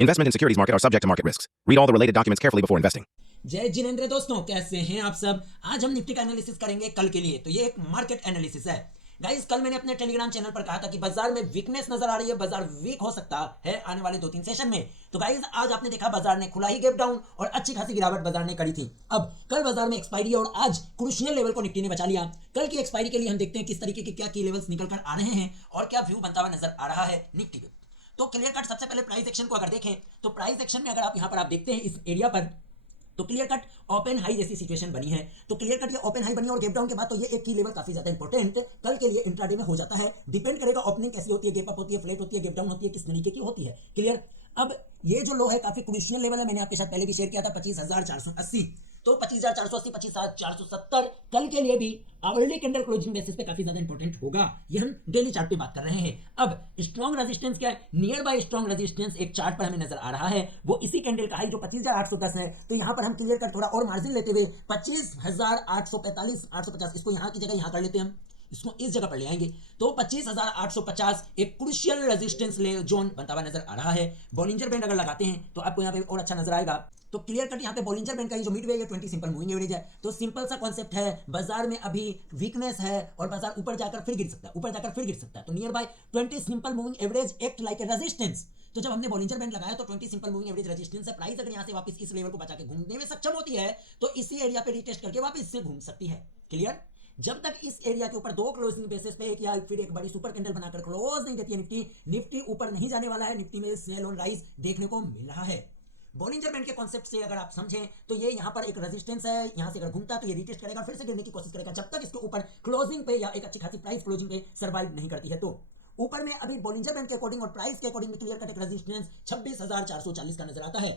Investment in securities market are subject to market risks. Read all the related documents carefully before investing. जय जिनेंद्र दोस्तों, कैसे हैं आप सब। आज हम निफ्टी का एनालिसिस करेंगे कल के लिए। तो ये एक मार्केट एनालिसिस है गाइस। कल मैंने अपने टेलीग्राम चैनल पर कहा था कि बाजार में वीकनेस नजर आ रही है, बाजार वीक हो सकता है आने वाले 2-3 सेशन में। तो गाइस आज आपने देखा बाजार ने खुला ही गैप डाउन और अच्छी खासी गिरावट बाजार ने करी थी। अब कल बाजार में एक्सपायरी और आज क्रूशियल लेवल को निफ्टी ने बचा लिया। कल की एक्सपायरी के लिए हम देखते हैं किस तरीके के क्या की लेवल्स निकल कर आ रहे हैं और क्या व्यू बनता हुआ नजर आ रहा है निफ्टी में। तो क्लियर कट सबसे पहले प्राइस एक्शन को अगर देखें तो प्राइस एक्शन में अगर आप यहां पर आप देखते हैं इस एरिया पर, तो क्लियर कट ओपन हाई जैसी सिचुएशन बनी है। तो क्लियर कट ये ओपन हाई बनी और गैप डाउन के बाद तो ये एक की लेवल काफी ज्यादा इंपॉर्टेंट कल के लिए इंट्राडे में हो जाता है। डिपेंड करेगा ओपनिंग कैसी होती है, गैप अप होती है, फ्लैट होती है, गैप डाउन होती है, किस तरीके की होती है। क्लियर। अब ये जो लो है काफी क्रूशियल लेवल है, मैंने आपके साथ पहले भी शेयर किया था 25,480। तो 25,480, 25,470 कल के लिए भी आवरली कैंडल क्लोजिंग बेसिस पे काफी ज्यादा इंपॉर्टेंट होगा। ये हम डेली चार्ट पे बात कर रहे हैं। अब स्ट्रॉन्ग रेजिस्टेंस क्या है, नियर बाय स्ट्रॉन्ग रेजिस्टेंस एक चार्ट पर हमें नजर आ रहा है, वो इसी कैंडल का हाई जो 25,810 है। तो यहां पर हम क्लियर कर थोड़ा और मार्जिन लेते हुए 25,845 850 इसको यहां की जगह यहां कर लेते हैं, हम इसको इस जगह पर ले आएंगे। तो 25,850 एक क्रूशियल रेजिस्टेंस ले जोन बनता हुआ नजर आ रहा है। बॉलिंजर बैंड अगर लगाते हैं तो आपको यहां पे और अच्छा नजर आएगा। तो क्लियर कट यहाँ पे बॉलिंजर बैंड का जो मिड वे है 20 सिंपल मूविंग एवरेज है। तो सिंपल सा कॉन्सेप्ट है, बाजार में अभी वीकनेस है और बाजार ऊपर जाकर फिर गिर सकता है, ऊपर जाकर फिर गिर सकता है। तो near by 20 simple moving average act like a resistance. तो जब हमने बॉलिंजर बैंड लगाया तो 20 सिंपल मूविंग एवरेज रेजिस्टेंस है। प्राइस अगर यहाँ से वापस इस लेवल को बचा के घूमने में सक्षम होती है तो इसी एरिया पे रिटेस्ट करके वापस इससे घूम सकती है। क्लियर। जब तक इस एरिया के ऊपर दो क्लोजिंग बेसिस पे एक या फिर एक बड़ी सुपर कैंडल बनाकर क्लोज नहीं देती है निफ्टी ऊपर नहीं जाने वाला है। निफ्टी में सेल ऑन राइज देखने को मिल रहा है। बॉलिंजर बैंड के कॉन्सेप्ट से अगर आप समझें तो ये यहाँ पर एक रेजिस्टेंस है, यहाँ से अगर घूमता तो ये रिटेस्ट करेगा, फिर से गिरने की कोशिश करेगा जब तक इसके ऊपर क्लोजिंग पे या एक अच्छी खासी प्राइस क्लोजिंग पे सर्वाइव नहीं करती है। तो ऊपर में अभी बॉलिंजर बैंड के अकॉर्डिंग और प्राइस के अकॉर्डिंग में क्लियर कट एक रेजिस्टेंस 26,440 का नजर आता है।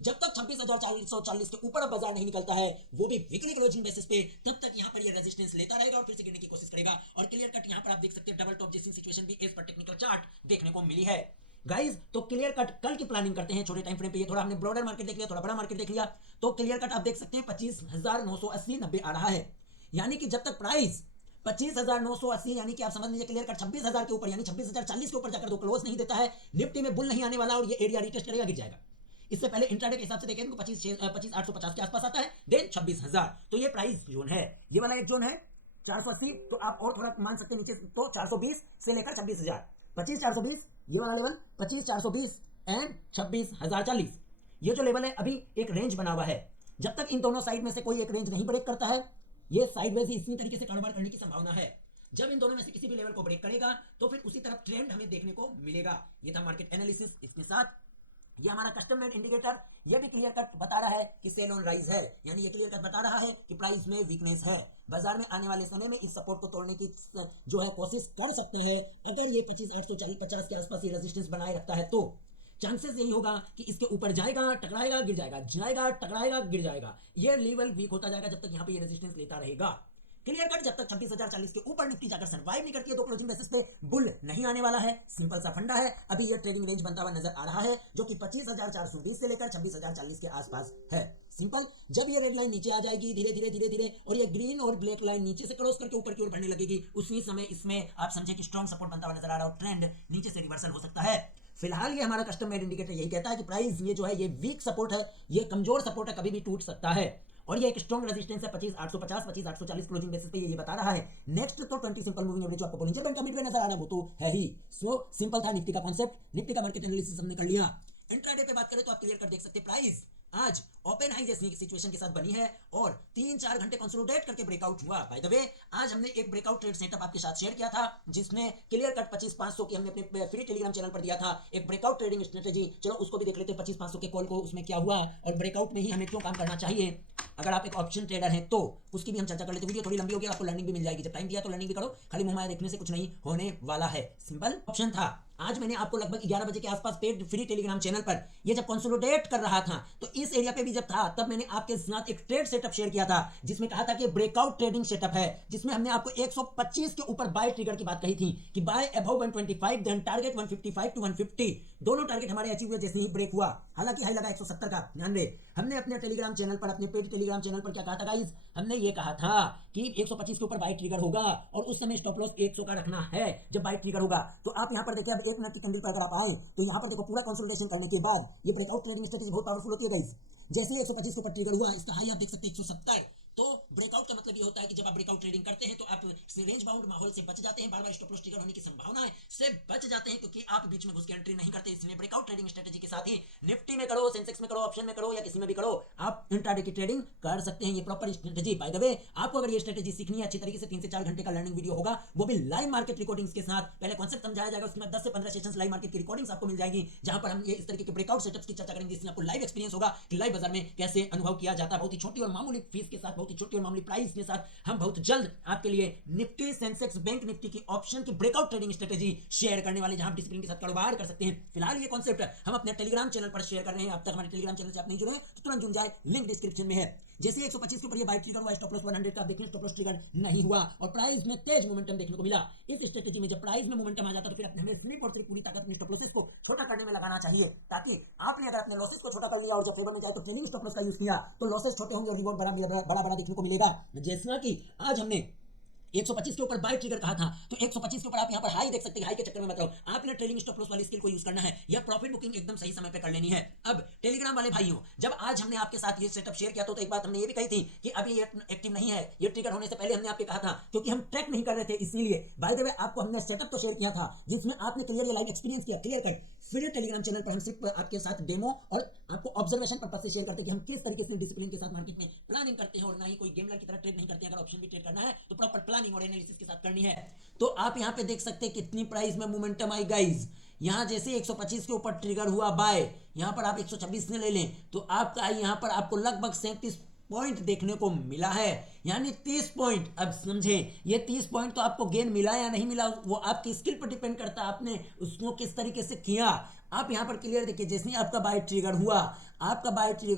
जब तक 26,440 के ऊपर बाजार नहीं निकलता है, वो भी वीकली क्लोजिंग बेसिस पे, तब तक यहाँ पर ये रेजिस्टेंस लेता रहेगा और फिर से गिरने की कोशिश करेगा। और क्लियर कट यहाँ पर आप देख सकते हैं डबल टॉप जैसी सिचुएशन भी एज पर टेक्निकल चार्ट देखने को मिली है। गाइस तो क्लियर कट कल की प्लानिंग करते हैं छोटे टाइम फ्रेम पे। ये थोड़ा हमने ब्रॉडर मार्केट देख लिया, थोड़ा बड़ा मार्केट देख लिया। तो क्लियर कट आप देख सकते हैं 25,980 90 आ रहा है। यानी कि जब तक प्राइस 25,980 यानी कि आप समझ लीजिए क्लियर कट 26,000 के ऊपर यानी 26,040 के ऊपर जाकर दो क्लोज नहीं देता है, निफ्टी में बुल नहीं आने वाला और ये एरिया रिटेस्ट करेगा, गिर जाएगा। इससे पहले इंट्राडे के हिसाब से देखें तो 25,850 के आसपास आता है, देन 26,000। तो ये प्राइस जोन है, ये वाला एक जोन है 480। तो आप और थोड़ा मान सकते हैं नीचे, तो 420 से लेकर 26,000, 25,420 ये वाला लेवल, 25,420 एंड 26,040 ये जो लेवल है अभी एक रेंज बना हुआ है। जब तक इन दोनों साइड में से कोई एक रेंज नहीं ब्रेक करता है, ये साइडवेज ही इसी तरीके से कारोबार करने की संभावना है। जब इन दोनों में से किसी भी लेवल को ब्रेक करेगा तो फिर उसी तरफ ट्रेंड हमें देखने को मिलेगा। ये था मार्केट एनालिसिस। इसके साथ ये हमारा कस्टम मेड इंडिकेटर ये भी क्लियर कट बता रहा है कि सेल ऑन राइज है, यानी ये क्लियर कट बता रहा है कि प्राइस में वीकनेस है। बाजार में आने वाले समय में इस सपोर्ट को तोड़ने की जो है कोशिश कर सकते हैं। अगर ये 25,840-50 के आसपास ये रेजिस्टेंस बनाए रखता है तो चांसेस यही होगा कि इसके ऊपर जाएगा, टकराएगा, गिर जाएगा, जाएगा, टकराएगा, गिर जाएगा। ये लेवल वीक होता जाएगा जब तक यहाँ पे ये रेजिस्टेंस लेता रहेगा। क्लियर कट जब तक 26,040 के ऊपर निफ्टी जाकर सर्वाइव नहीं करती है, दो क्लोजिंग बेसिस पे बुल नहीं आने वाला है। सिंपल सा फंडा है। अभी ये ट्रेडिंग रेंज बनता हुआ नजर आ रहा है जो कि 25,420 से लेकर 26,040 के आसपास है। सिंपल। जब ये रेड लाइन नीचे आ जाएगी धीरे धीरे धीरे धीरे और ये ग्रीन और ब्लैक लाइन नीचे से क्रॉस करके ऊपर की ओर बढ़ने लगेगी, उसी समय इसमें आप समझे कि स्ट्रॉन्ग सपोर्ट बनता हुआ नजर आ रहा है और ट्रेंड नीचे से रिवर्सल हो सकता है। फिलहाल ये हमारा कस्टम मेड इंडिकेटर यही कहता है कि प्राइस ये जो है ये वीक सपोर्ट है, ये कमजोर सपोर्ट है, कभी भी टूट सकता है। और ये एक स्ट्रॉन्ग रेजिस्टेंस है 25,850 25,840 क्लोजिंग बेसिस पे ये बता रहा है। नेक्स्ट तो 20 सिंपल मूविंग एवरेज जो आपको बॉलिंजर बैंड का मिड वे नजर आ रहा है वो तो है ही। सो सिंपल था निफ्टी का कॉन्सेप्ट। निफ्टी का मार्केट एनालिसिस हमने कर लिया। इंट्राडे पे बात करें तो आप क्लियर कर देख सकते हैं प्राइस आज ओपन हाई जैसी सिचुएशन के साथ बनी है और 3-4 घंटे कंसोलिडेट करके ब्रेकआउट हुआ। बाय द वे आज हमने एक ब्रेकआउट ट्रेड सेटअप आपके साथ शेयर किया था जिसने क्लियर कट 25,500 की हमने अपने फ्री टेलीग्राम चैनल पर दिया था, एक ब्रेकआउट ट्रेडिंग स्ट्रेटेजी। चलो उसको भी देख लेते हैं 25,500 के कॉल को, उसमें क्या हुआ और ब्रेकआउट में ही हमें क्यों काम करना चाहिए। अगर आप एक ऑप्शन ट्रेडर हैं तो उसकी भी हम चर्चा कर लेते हैं। वीडियो थोड़ी लंबी होगी, आपको लर्निंग भी मिल जाएगी। जब टाइम दिया तो लर्निंग भी करो, खाली मुंह माया देखने से कुछ नहीं होने वाला है। सिंपल ऑप्शन था। आज मैंने आपको लगभग 11 बजे के आसपास पेड फ्री टेलीग्राम चैनल पर ये जब कंसोलिडेट कर रहा था तो इस एरिया पे भी जब था तब मैंने आपके साथ एक ट्रेड सेटअप शेयर किया था जिसमें कहा था कि ब्रेकआउट ट्रेडिंग सेटअप है, जिसमें हमने आपको 125 के ऊपर बाय ट्रिगर की बात कही थी कि by above 125 then target 155 to 150। दोनों टारगेट हमारे अचीव हुए जैसे ही ब्रेक हुआ। हालांकि हाई लगा 170 का। ध्यान रहे हमने अपने टेलीग्राम चैनल पर, अपने पेड टेलीग्राम चैनल पर क्या कहा था गाइस, हमने ये कहा था कि 125 के ऊपर बाय ट्रिगर होगा और उस समय स्टॉप लॉस 100 का रखना है जब बाय ट्रिगर होगा। तो आप यहां पर देखिए अब 1 मिनट की कैंडल पर अगर आप आए तो यहाँ पर देखो पूरा कंसोलिडेशन करने के बाद ये ब्रेकआउट ट्रेडिंग स्ट्रेटजी बहुत पावरफुल होती है गाइस। जैसे ही 125 के ऊपर ट्रिगर हुआ, इसका हाई आप देख सकते हैं 170। तो ब्रेकआउट का मतलब ये होता है कि जब आप ब्रेकआउट ट्रेडिंग करते हैं तो आप रेंज बाउंड माहौल से बच जाते हैं, बार बार स्टॉप लॉस ट्रिगर होने की संभावना से बच जाते हैं, क्योंकि आप बीच में घुस के एंट्री नहीं करते। इसलिए ब्रेकआउट ट्रेडिंग स्ट्रेटजी के साथ ही निफ्टी में करो, सेंसेक्स में करो, ऑप्शन में करो या किसी में भी करो, आप इंट्राडे की ट्रेडिंग कर सकते हैं। ये proper strategy. By the way, आपको अगर ये स्ट्रेटजी सीखनी है अच्छी तरीके से, 3 से 4 घंटे का लर्निंग वीडियो होगा, वो भी लाइव मार्केट रिकॉर्डिंग्स के साथ। पहले कॉन्सेप्ट समझाया जाएगा, उसके बाद 10 से 15 सेशंस लाइव मार्केट की रिकॉर्डिंग्स आपको मिल जाएगी, जहां पर हम ये इस तरीके के ब्रेकआउट सेटअप्स की चर्चा करेंगे, जिसमें आपको लाइव एक्सपीरियंस होगा कि लाइव बाजार में कैसे अनुभव किया जाता है। बहुत ही छोटी और मामूली फीस के साथ, बहुत ही छोटी और मामूली प्राइस के साथ हम बहुत जल्द आपके लिए निफ्टी, सेंसेक्स, बैंक निफ्टी की ऑप्शन की ब्रेकआउट ट्रेडिंग स्ट्रेटजी शेयर करने वाले, जहां आप डिसिप्लिन के साथ कारोबार कर सकते हैं। फिलहाल ये कॉन्सेप्ट हम अपने टेलीग्राम चैनल पर शेयर कर रहे हैं। अब तक हमारे टेलीग्राम चैनल से आप नहीं जुड़े तो तुरंत जुड़ जाए, लिंक डिस्क्रिप्शन में है। जैसे 125 के ऊपर ये बाय ट्रिगर हुआ, स्टॉप लॉस 100 का देखने, स्टॉप लॉस ट्रिगर नहीं हुआ और प्राइस में तेज मोमेंटम देखने को मिला। इस स्ट्रेटजी में जब प्राइस में मोमेंटम आ जाता तो फिर अपने हमें सिर्फ और सिर्फ पूरी ताकत अपने स्टॉप लॉसेस को छोटा करने में लगाना चाहिए, ताकि आपने अगर अपने लॉसेस को छोटा कर लिया और जब फेवर में जाए तो ट्रेलिंग स्टॉप लॉस का यूज किया तो लॉसेस छोटे होंगे और रिवॉर्ड बड़ा देखने को मिलेगा। जैसा कि आज हमने 125 के ऊपर बाय ट्रिगर कहा था, तो 125 के ऊपर आप यहां पर हाई देख सकते हैं। हाई के चक्कर में मत रहो, आपने ट्रेलिंग स्टॉप लॉस वाली स्किल को यूज करना है या प्रॉफिट बुकिंग एकदम सही समय पे कर लेनी है। अब टेलीग्राम वाले भाइयों, जब आज हमने आपके साथ ये सेटअप शेयर किया तो एक बात हमने ये भी कही थी कि अभी ये एक्टिव नहीं है, ये ट्रिगर होने से पहले हमने आपके कहा था, क्योंकि हम ट्रैक नहीं कर रहे थे। इसीलिए बाय द वे आपको हमने सेटअप तो शेयर किया था जिसमें आपने क्लियर ये लाइव एक्सपीरियंस किया, क्लियर कट। फिर टेलीग्राम चैनल पर हम सिर्फ आपके साथ डेमो और आपको ऑब्जर्वेशन पर्पस से शेयर करते हैं कि हम किस तरीके से डिसिप्लिन के साथ मार्केट में प्लानिंग करते हैं और ना ही कोई गेमर की तरह ट्रेड नहीं करते हैं। अगर ऑप्शन भी ट्रेड करना है तो प्रॉपर प्लानिंग और एनालिसिस के साथ करनी है। तो आप यहां पे देख सकते हैं कितनी प्राइस में मोमेंटम आई गाइस। यहां जैसे 125 के ऊपर ट्रिगर हुआ बाय, यहां पर आप 126 ने ले लें तो आपका यहां पर आपको लगभग 37 पॉइंट देखने को मिला है, यानी 30 पॉइंट। अब समझे, ये 30 पॉइंट तो आपको गेन मिला या नहीं मिला वो आपकी स्किल पर डिपेंड करता है, आपने उसको किस तरीके से किया। आप यहां पर क्लियर देखिए, जैसे ही आपका बाय ट्रिगर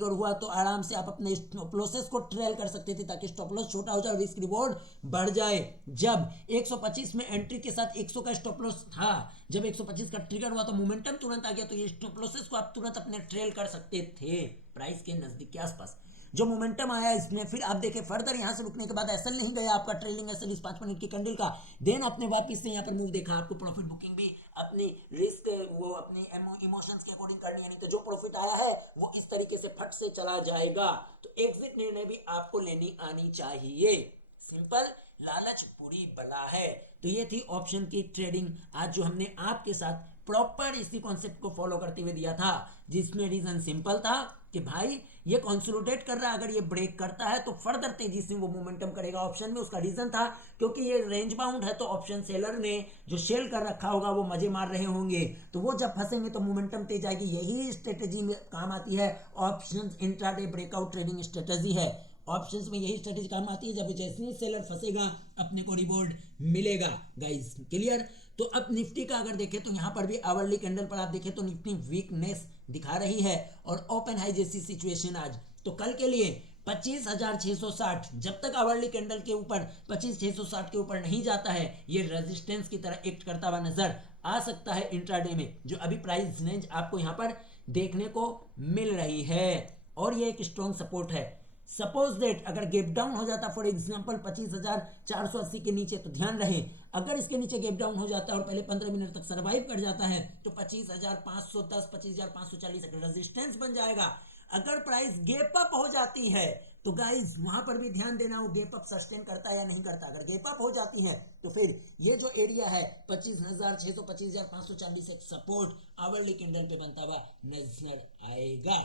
हुआ तो आराम से आप अपने स्टॉप लॉसेस को ट्रेल कर सकते थे, ताकि स्टॉप लॉस छोटा हो जाए और रिस्क रिवॉर्ड बढ़ जाए। जब 125 में एंट्री के साथ 100 का स्टॉप लॉस था, जब 125 का ट्रिगर हुआ तो मोमेंटम तुरंत आ गया, तो ये स्टॉप लॉसेस को आप तुरंत अपने ट्रेल कर सकते थे प्राइस के नजदीक के आसपास। जो मोमेंटम आया इसमें, फिर आप देखें फर्दर यहां से रुकने के बाद एसएल नहीं गया आपका, ट्रेलिंग एसएल इस 5 मिनट की कैंडल का, देन आपने वापस से यहां पर मूव देखा। आपको प्रॉफिट बुकिंग भी अपनी रिस्क वो अपनी इमोशंस के अकॉर्डिंग करनी है, नहीं तो जो प्रॉफिट आया है वो इस तरीके से फट से चला जाएगा। तो एग्जिट निर्णय भी आपको लेनी आनी चाहिए। सिंपल, लालच बुरी बला है। तो ये थी ऑप्शन की ट्रेडिंग आज जो हमने आपके साथ प्रॉपर इसी कॉन्सेप्ट को फॉलो करते हुए दिया था, जिसमें रीजन सिंपल था कि भाई ये कंसोलिडेट कर रहा है, अगर ये ब्रेक करता है तो फर्दर तेजी से वो मोमेंटम करेगा ऑप्शन में। उसका रीजन था क्योंकि ये रेंज बाउंड है, तो ऑप्शन सेलर ने जो शेल कर रखा होगा वो मजे मार रहे होंगे, तो वो जब फंसेंगे तो मोमेंटम तेज आएगी। यही स्ट्रेटेजी में काम आती है, option intraday breakout trading strategy है। ऑप्शंस में यही स्ट्रेटेजी काम आती है, जब जैसे ही सेलर फंसेगा अपने को रिवॉर्ड मिलेगा। Guys clear? तो अब निफ्टी का अगर देखें तो यहाँ पर भी आवरली कैंडल पर आप देखें तो निफ्टी वीकनेस दिखा रही है और ओपन हाई जैसी सिचुएशन आज। तो कल के लिए 25,660, जब तक आवरली कैंडल के ऊपर 25,660 के ऊपर नहीं जाता है, ये रेजिस्टेंस की तरह एक्ट करता हुआ नजर आ सकता है इंट्राडे में, जो अभी प्राइस रेंज आपको यहाँ पर देखने को मिल रही है और ये एक स्ट्रॉन्ग सपोर्ट है। सपोज दैट अगर गैप डाउन हो जाता फॉर एग्जांपल 25,480 के नीचे, तो ध्यान रहे अगर इसके नीचे गैप डाउन हो जाता है और पहले 15 मिनट तक सरवाइव कर जाता है तो 25,510 25,540 रेजिस्टेंस बन जाएगा। अगर प्राइस गैप अप हो जाती है तो गाइस वहां पर भी ध्यान देना, वो गैप अप सस्टेन करता है या नहीं करता। अगर गैप अप हो जाती है तो फिर ये जो एरिया है 25,600 25,540 एक सपोर्ट आवरली कैंडल पे बनता हुआ नजर आएगा।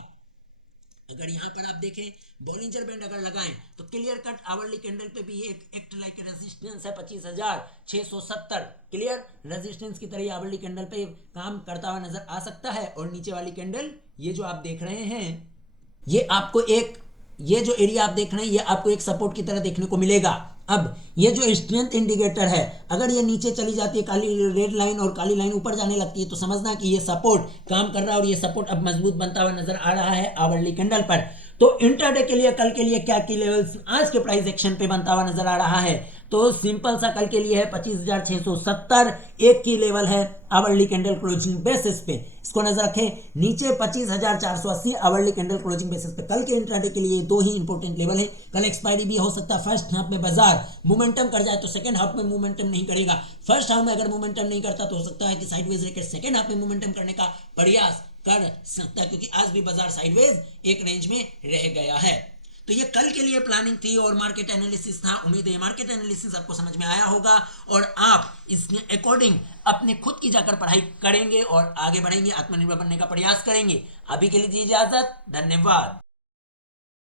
अगर यहाँ पर आप देखें बॉलिंजर बैंड अगर लगाएं तो क्लियर कट आवरली कैंडल पे भी एक एक्ट लाइक रेजिस्टेंस है 25,670। क्लियर रेजिस्टेंस की तरह आवरली कैंडल पे काम करता हुआ नजर आ सकता है। और नीचे वाली कैंडल ये जो आप देख रहे हैं, ये आपको ये जो एरिया आप देख रहे हैं ये आपको एक सपोर्ट की तरह देखने को मिलेगा। अब ये जो स्ट्रेंथ इंडिकेटर है, अगर ये नीचे चली जाती है काली रेड लाइन और काली लाइन ऊपर जाने लगती है तो समझना कि ये सपोर्ट काम कर रहा है और ये सपोर्ट अब मजबूत बनता हुआ नजर आ रहा है आवरली कैंडल पर। तो इंट्राडे के लिए कल के लिए क्या की लेवल्स आज के प्राइस एक्शन पे बनता हुआ नजर आ रहा है। तो सिंपल सा कल के लिए है 25,670, एक की लेवल है आवरली कैंडल क्लोजिंग बेसिस पे, इसको नजर रखें। नीचे 25,480 आवरली कैंडल क्लोजिंग बेसिस पे कल के इंट्राडे के लिए दो ही इंपॉर्टेंट लेवल है। कल एक्सपायरी भी हो सकता है, फर्स्ट हाफ में बाजार मोमेंटम कर जाए तो सेकंड हाफ में मोमेंटम नहीं करेगा, फर्स्ट हाफ में अगर मोमेंटम नहीं करता तो हो सकता है कि साइडवेज रैकेट सेकंड हाफ में मोमेंटम करने का प्रयास कर सकता है, क्योंकि आज भी बाजार साइडवेज एक रेंज में रह गया है। तो ये कल के लिए प्लानिंग थी और मार्केट एनालिसिस था। उम्मीद है मार्केट एनालिसिस आपको समझ में आया होगा और आप इसके अकॉर्डिंग अपने खुद की जाकर पढ़ाई करेंगे और आगे बढ़ेंगे, आत्मनिर्भर बनने का प्रयास करेंगे। अभी के लिए दीजिए इजाजत, धन्यवाद।